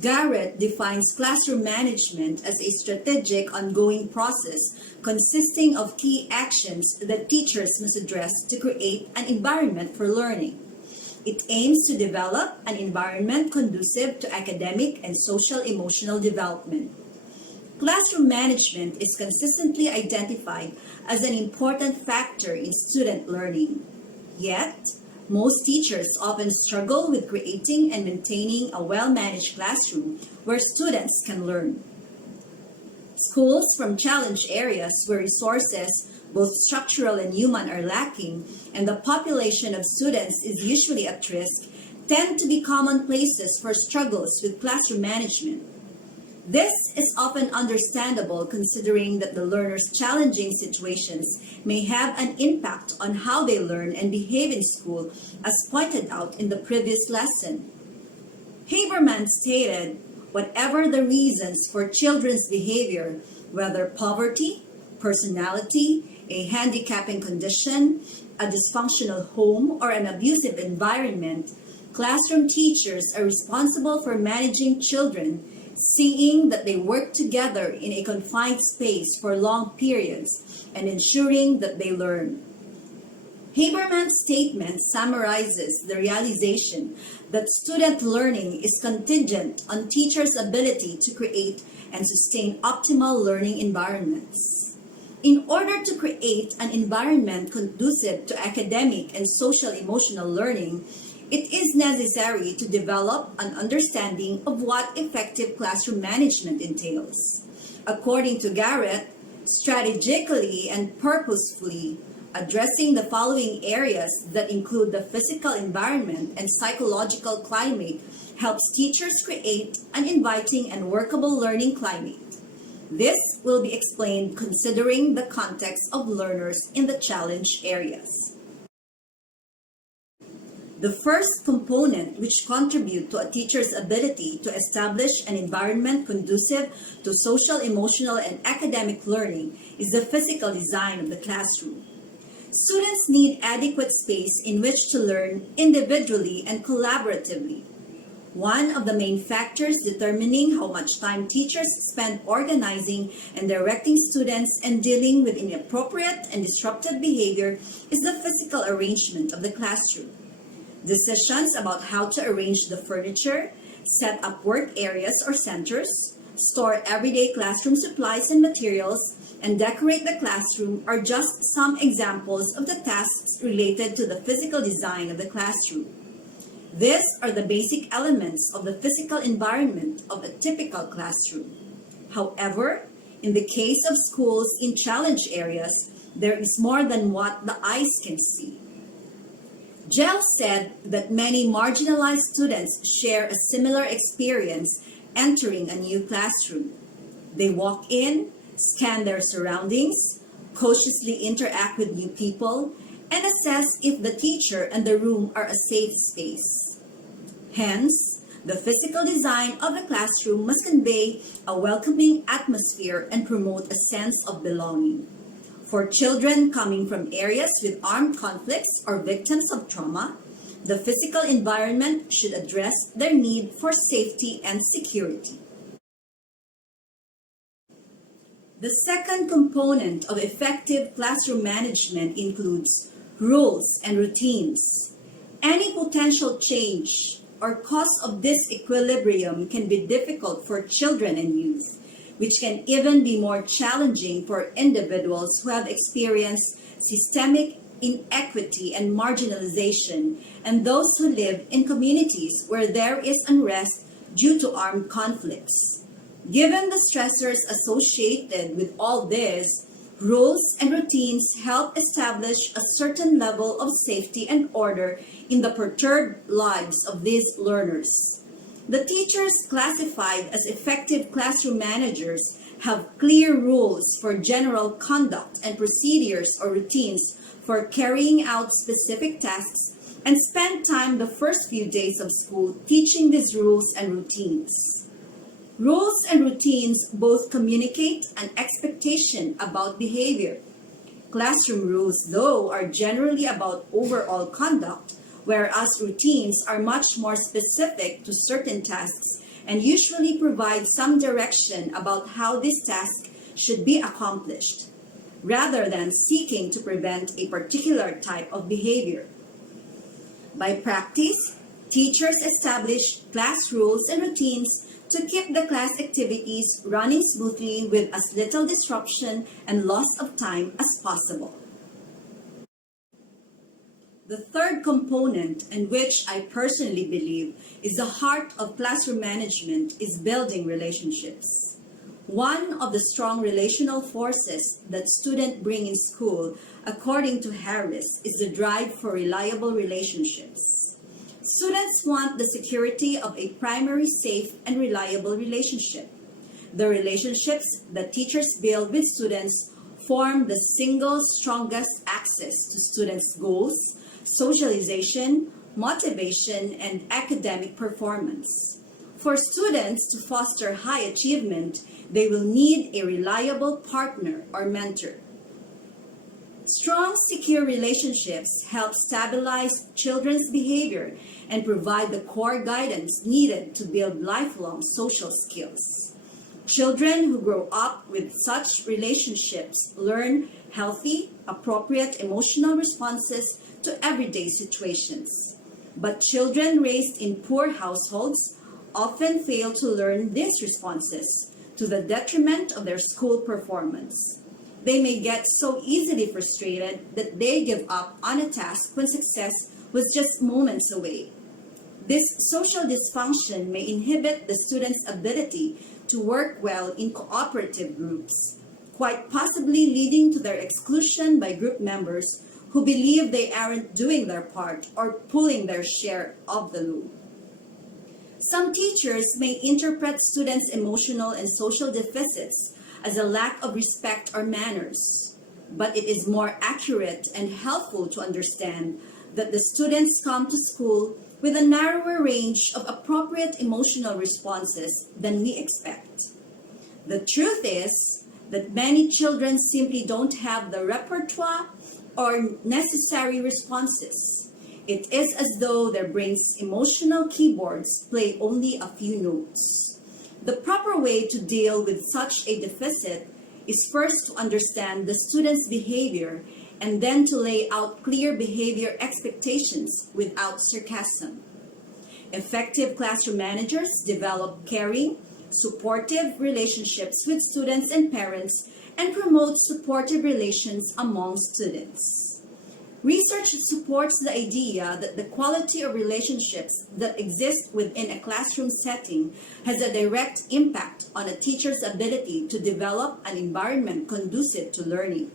Garrett defines classroom management as a strategic, ongoing process consisting of key actions that teachers must address to create an environment for learning. It aims to develop an environment conducive to academic and social emotional development. Classroom management is consistently identified as an important factor in student learning. Yet, most teachers often struggle with creating and maintaining a well-managed classroom where students can learn. Schools from challenged areas where resources, both structural and human, are lacking, and the population of students is usually at risk, tend to be common places for struggles with classroom management. This is often understandable considering that the learners' challenging situations may have an impact on how they learn and behave in school, as pointed out in the previous lesson. Haberman stated, whatever the reasons for children's behavior, whether poverty, personality, a handicapping condition, a dysfunctional home, or an abusive environment, classroom teachers are responsible for managing children, seeing that they work together in a confined space for long periods, and ensuring that they learn. Haberman's statement summarizes the realization that student learning is contingent on teachers' ability to create and sustain optimal learning environments. In order to create an environment conducive to academic and social emotional learning, it is necessary to develop an understanding of what effective classroom management entails. According to Garrett, strategically and purposefully addressing the following areas that include the physical environment and psychological climate helps teachers create an inviting and workable learning climate. This will be explained considering the context of learners in the challenge areas. The first component which contributes to a teacher's ability to establish an environment conducive to social, emotional, and academic learning is the physical design of the classroom. Students need adequate space in which to learn individually and collaboratively. One of the main factors determining how much time teachers spend organizing and directing students and dealing with inappropriate and disruptive behavior is the physical arrangement of the classroom. Decisions about how to arrange the furniture, set up work areas or centers, store everyday classroom supplies and materials, and decorate the classroom are just some examples of the tasks related to the physical design of the classroom. These are the basic elements of the physical environment of a typical classroom. However, in the case of schools in challenge areas, there is more than what the eyes can see. Gell said that many marginalized students share a similar experience entering a new classroom. They walk in, scan their surroundings, cautiously interact with new people, and assess if the teacher and the room are a safe space. Hence, the physical design of the classroom must convey a welcoming atmosphere and promote a sense of belonging. For children coming from areas with armed conflicts or victims of trauma, the physical environment should address their need for safety and security. The second component of effective classroom management includes rules and routines. Any potential change or cause of disequilibrium can be difficult for children and youth, which can even be more challenging for individuals who have experienced systemic inequity and marginalization, and those who live in communities where there is unrest due to armed conflicts. Given the stressors associated with all this, rules and routines help establish a certain level of safety and order in the perturbed lives of these learners. The teachers classified as effective classroom managers have clear rules for general conduct and procedures or routines for carrying out specific tasks and spend time the first few days of school teaching these rules and routines. Rules and routines both communicate an expectation about behavior. Classroom rules, though, are generally about overall conduct, whereas routines are much more specific to certain tasks and usually provide some direction about how this task should be accomplished, rather than seeking to prevent a particular type of behavior. By practice, teachers establish class rules and routines to keep the class activities running smoothly with as little disruption and loss of time as possible. The third component, and which I personally believe is the heart of classroom management, is building relationships. One of the strong relational forces that students bring in school, according to Harris, is the drive for reliable relationships. Students want the security of a primary, safe, and reliable relationship. The relationships that teachers build with students form the single strongest access to students' goals, socialization, motivation, and academic performance. For students to foster high achievement, they will need a reliable partner or mentor. Strong, secure relationships help stabilize children's behavior and provide the core guidance needed to build lifelong social skills. Children who grow up with such relationships learn healthy, appropriate emotional responses to everyday situations. But children raised in poor households often fail to learn these responses, to the detriment of their school performance. They may get so easily frustrated that they give up on a task when success was just moments away. This social dysfunction may inhibit the student's ability to work well in cooperative groups, quite possibly leading to their exclusion by group members who believe they aren't doing their part or pulling their share of the load. Some teachers may interpret students' emotional and social deficits as a lack of respect or manners, but it is more accurate and helpful to understand that the students come to school with a narrower range of appropriate emotional responses than we expect. The truth is that many children simply don't have the repertoire or necessary responses. It is as though their brain's emotional keyboards play only a few notes. The proper way to deal with such a deficit is first to understand the student's behavior and then to lay out clear behavior expectations without sarcasm. Effective classroom managers develop caring, supportive relationships with students and parents and promote supportive relations among students. Research supports the idea that the quality of relationships that exist within a classroom setting has a direct impact on a teacher's ability to develop an environment conducive to learning.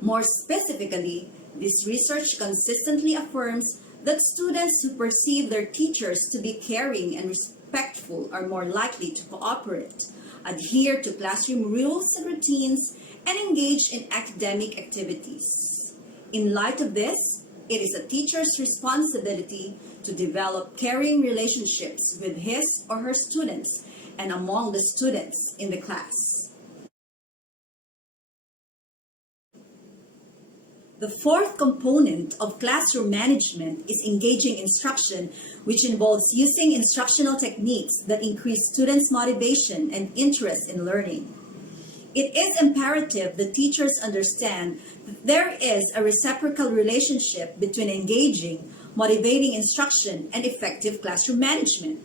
More specifically, this research consistently affirms that students who perceive their teachers to be caring and respectful are more likely to cooperate, adhere to classroom rules and routines, and engage in academic activities. In light of this, it is a teacher's responsibility to develop caring relationships with his or her students and among the students in the class. The fourth component of classroom management is engaging instruction, which involves using instructional techniques that increase students' motivation and interest in learning. It is imperative that teachers understand that there is a reciprocal relationship between engaging, motivating instruction, and effective classroom management.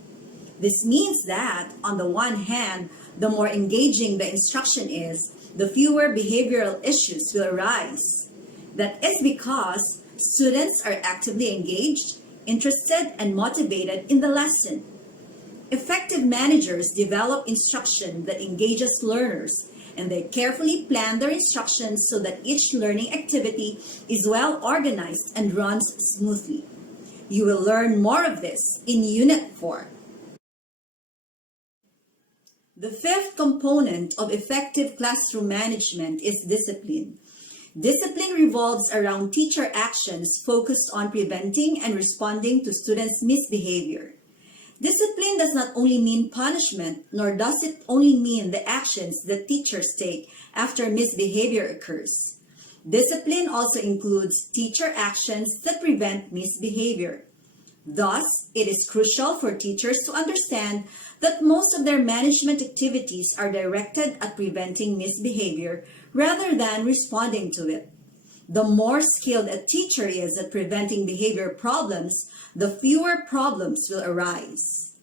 This means that, on the one hand, the more engaging the instruction is, the fewer behavioral issues will arise. That is because students are actively engaged, interested, and motivated in the lesson. Effective managers develop instruction that engages learners, and they carefully plan their instructions so that each learning activity is well organized and runs smoothly. You will learn more of this in Unit 4. The fifth component of effective classroom management is discipline. Discipline revolves around teacher actions focused on preventing and responding to students' misbehavior. Discipline does not only mean punishment, nor does it only mean the actions that teachers take after misbehavior occurs. Discipline also includes teacher actions that prevent misbehavior. Thus, it is crucial for teachers to understand that most of their management activities are directed at preventing misbehavior rather than responding to it. The more skilled a teacher is at preventing behavior problems, the fewer problems will arise.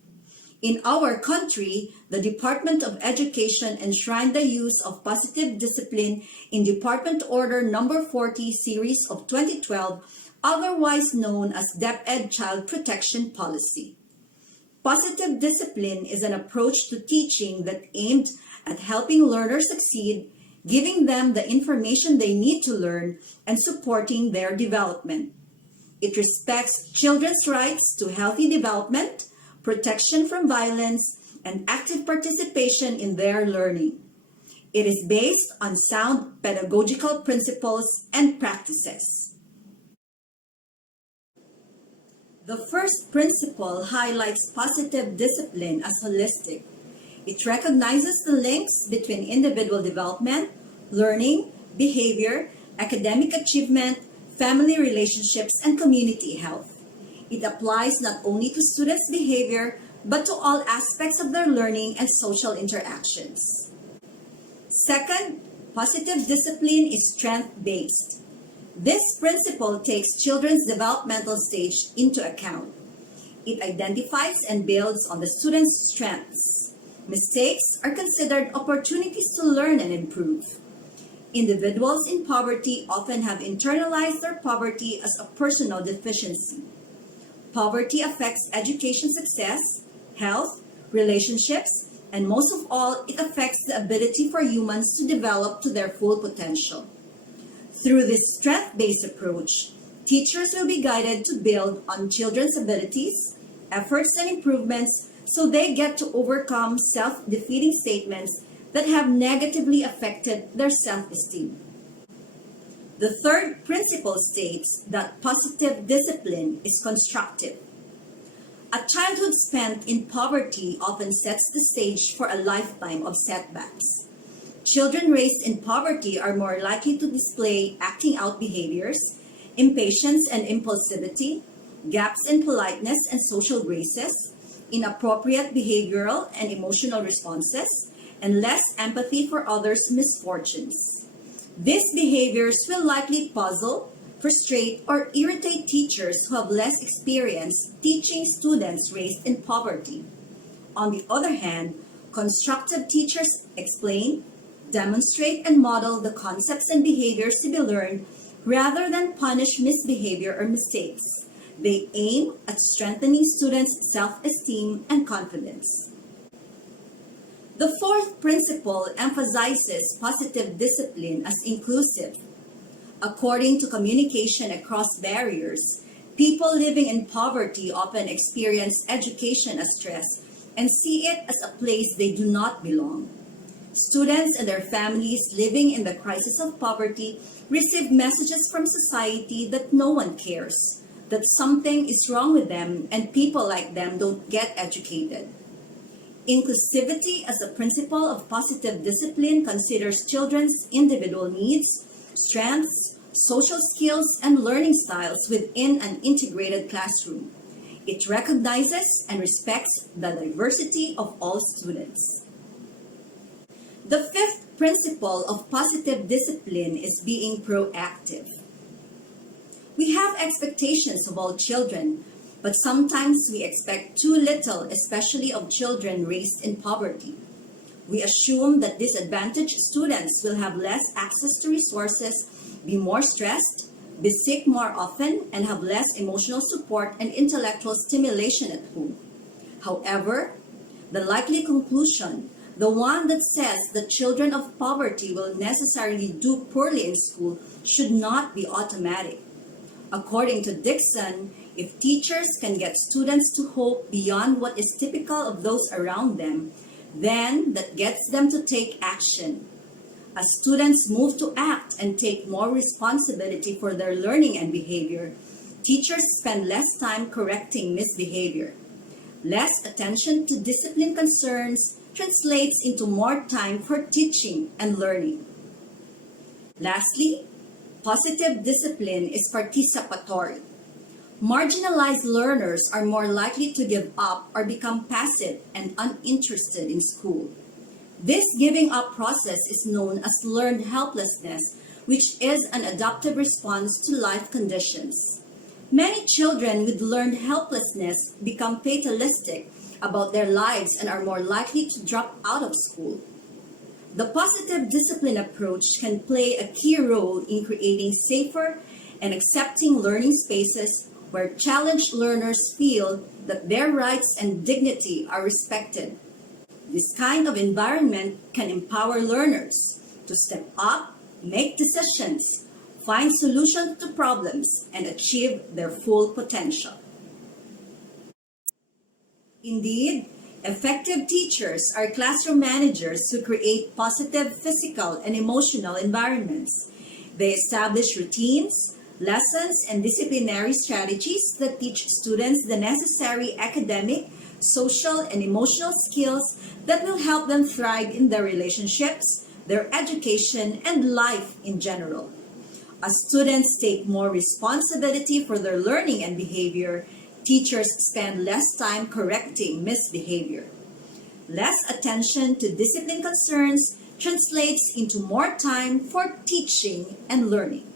In our country, the Department of Education enshrined the use of positive discipline in Department Order No. 40 Series of 2012, otherwise known as DepEd Child Protection Policy. Positive discipline is an approach to teaching that aimed at helping learners succeed, giving them the information they need to learn, and supporting their development. It respects children's rights to healthy development, protection from violence, and active participation in their learning. It is based on sound pedagogical principles and practices. The first principle highlights positive discipline as holistic. It recognizes the links between individual development, learning, behavior, academic achievement, family relationships, and community health. It applies not only to students' behavior, but to all aspects of their learning and social interactions. Second, positive discipline is strength-based. This principle takes children's developmental stage into account. It identifies and builds on the student's strengths. Mistakes are considered opportunities to learn and improve. Individuals in poverty often have internalized their poverty as a personal deficiency. Poverty affects education success, health, relationships, and most of all, it affects the ability for humans to develop to their full potential. Through this strength-based approach, teachers will be guided to build on children's abilities, efforts, and improvements so they get to overcome self-defeating statements that have negatively affected their self-esteem. The third principle states that positive discipline is constructive. A childhood spent in poverty often sets the stage for a lifetime of setbacks. Children raised in poverty are more likely to display acting out behaviors, impatience and impulsivity, gaps in politeness and social graces, inappropriate behavioral and emotional responses, and less empathy for others' misfortunes. These behaviors will likely puzzle, frustrate, or irritate teachers who have less experience teaching students raised in poverty. On the other hand, constructive teachers explain, demonstrate, and model the concepts and behaviors to be learned rather than punish misbehavior or mistakes. They aim at strengthening students' self-esteem and confidence. The fourth principle emphasizes positive discipline as inclusive. According to Communication Across Barriers, people living in poverty often experience education as stress and see it as a place they do not belong. Students and their families living in the crisis of poverty receive messages from society that no one cares, that something is wrong with them and people like them don't get educated. Inclusivity as a principle of positive discipline considers children's individual needs, strengths, social skills, and learning styles within an integrated classroom. It recognizes and respects the diversity of all students. The fifth principle of positive discipline is being proactive. We have expectations of all children, but sometimes we expect too little, especially of children raised in poverty. We assume that disadvantaged students will have less access to resources, be more stressed, be sick more often, and have less emotional support and intellectual stimulation at home. However, the likely conclusion, the one that says that children of poverty will necessarily do poorly in school, should not be automatic. According to Dixon, if teachers can get students to hope beyond what is typical of those around them, then that gets them to take action. As students move to act and take more responsibility for their learning and behavior, teachers spend less time correcting misbehavior. Less attention to discipline concerns translates into more time for teaching and learning. Lastly, positive discipline is participatory. Marginalized learners are more likely to give up or become passive and uninterested in school. This giving up process is known as learned helplessness, which is an adaptive response to life conditions. Many children with learned helplessness become fatalistic about their lives and are more likely to drop out of school. The positive discipline approach can play a key role in creating safer and accepting learning spaces where challenged learners feel that their rights and dignity are respected. This kind of environment can empower learners to step up, make decisions, find solutions to problems, and achieve their full potential. Indeed, effective teachers are classroom managers who create positive physical and emotional environments. They establish routines, lessons, and disciplinary strategies that teach students the necessary academic, social, and emotional skills that will help them thrive in their relationships, their education, and life in general. As students take more responsibility for their learning and behavior, teachers spend less time correcting misbehavior. Less attention to discipline concerns translates into more time for teaching and learning.